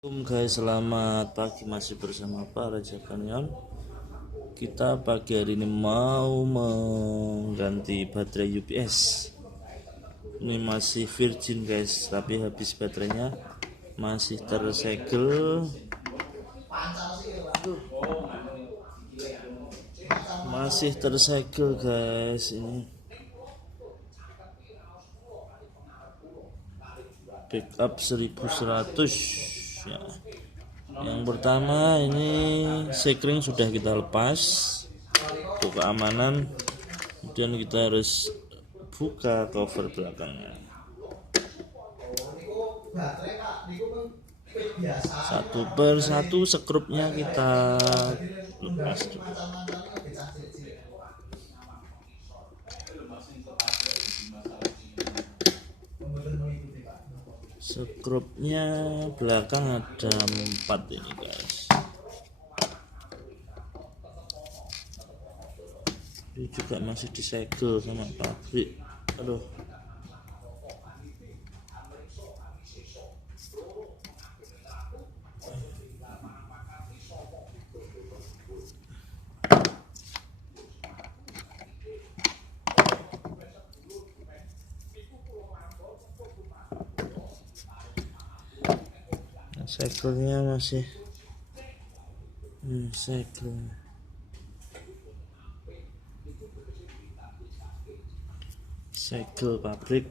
Assalamualaikum guys, selamat pagi, masih bersama para Jagoan. Kita pagi hari ini mau mengganti baterai UPS. Ini masih virgin guys, tapi habis baterainya, masih tersegel. Masih tersegel guys, ini backup 1100 ya. Yang pertama ini sekring sudah kita lepas untuk keamanan, kemudian kita harus buka cover belakangnya. Satu per satu skrupnya kita lepas dulu. Skrupnya belakang ada 4 ini guys. Ini juga masih disegel sama pabrik. Aduh. Segelnya masih segel pabrik.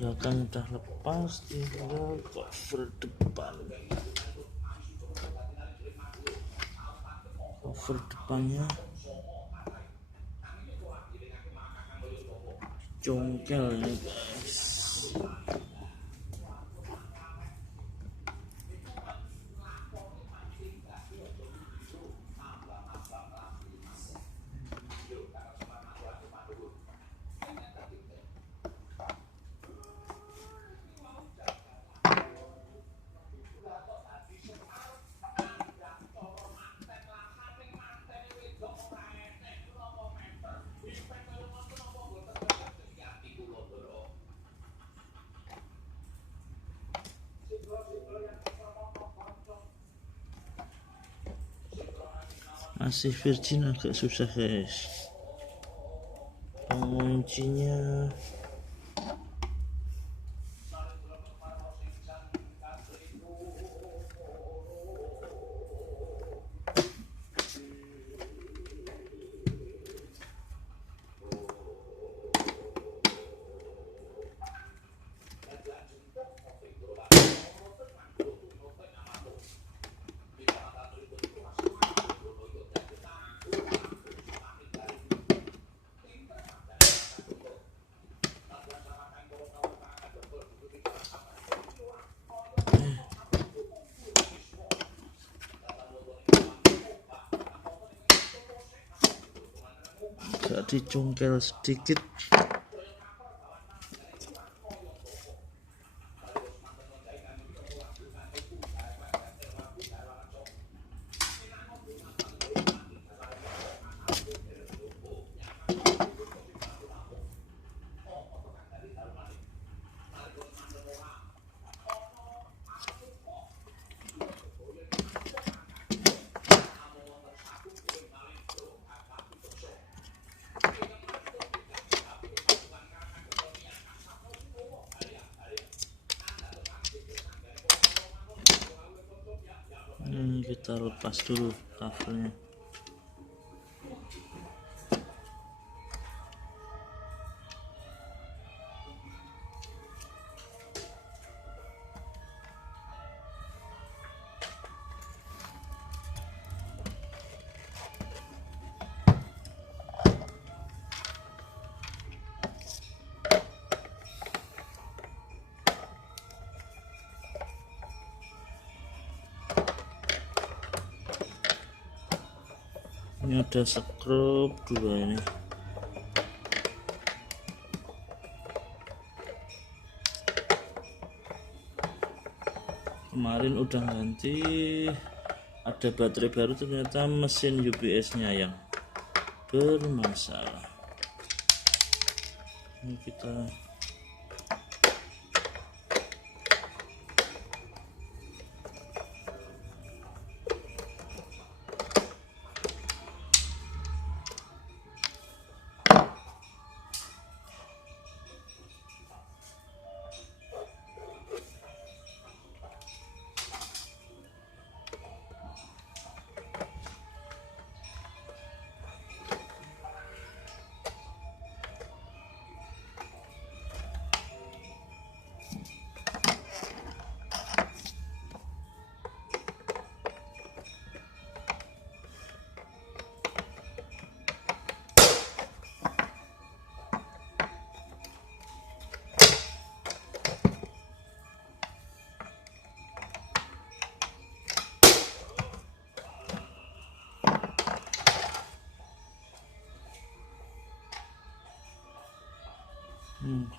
Belakang udah lepas, tinggal cover depan. Cover depannya congkel nih guys. Masih virgin, agak susah guys. Penguncinya agak dicongkel sedikit. kita lepas dulu covernya. Ini ada skrup 2 ini. Kemarin udah ganti, ada baterai baru, ternyata mesin UPS nya yang bermasalah. Ini kita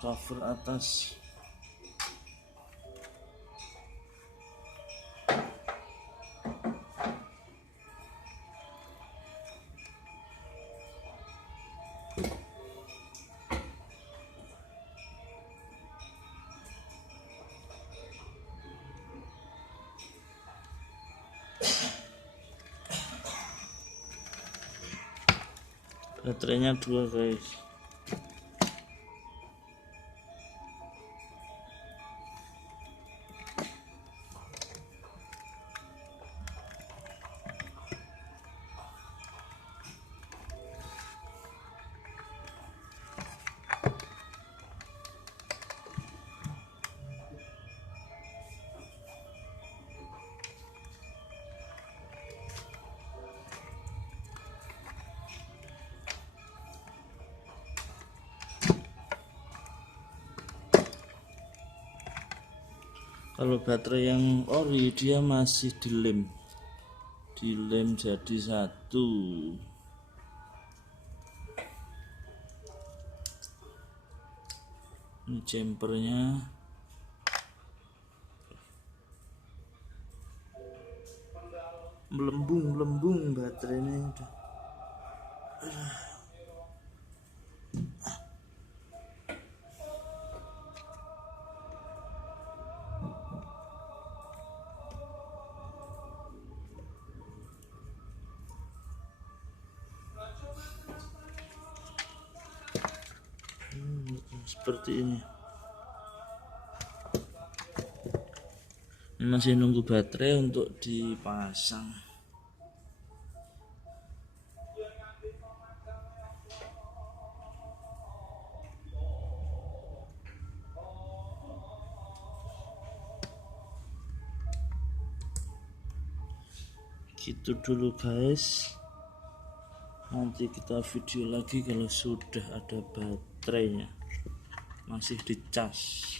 cover atas. Baterainya 2 guys. Kalau baterai yang ori dia masih dilem jadi 1. Ini jumpernya. Melembung baterainya udah. Seperti ini. Ini masih nunggu baterai untuk dipasang. Gitu dulu guys. Nanti kita video lagi kalau sudah ada baterainya, masih dicas,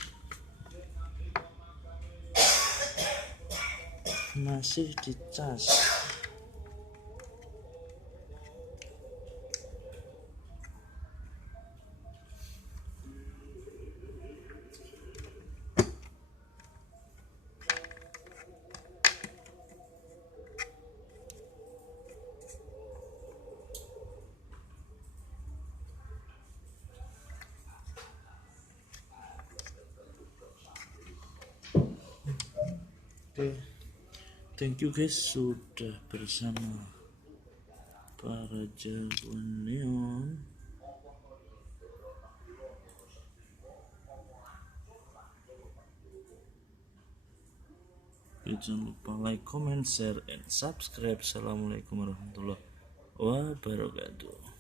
Oke, thank you guys sudah bersama para Jagoan. Jangan lupa like, comment, share, and subscribe. Assalamualaikum warahmatullahi wabarakatuh.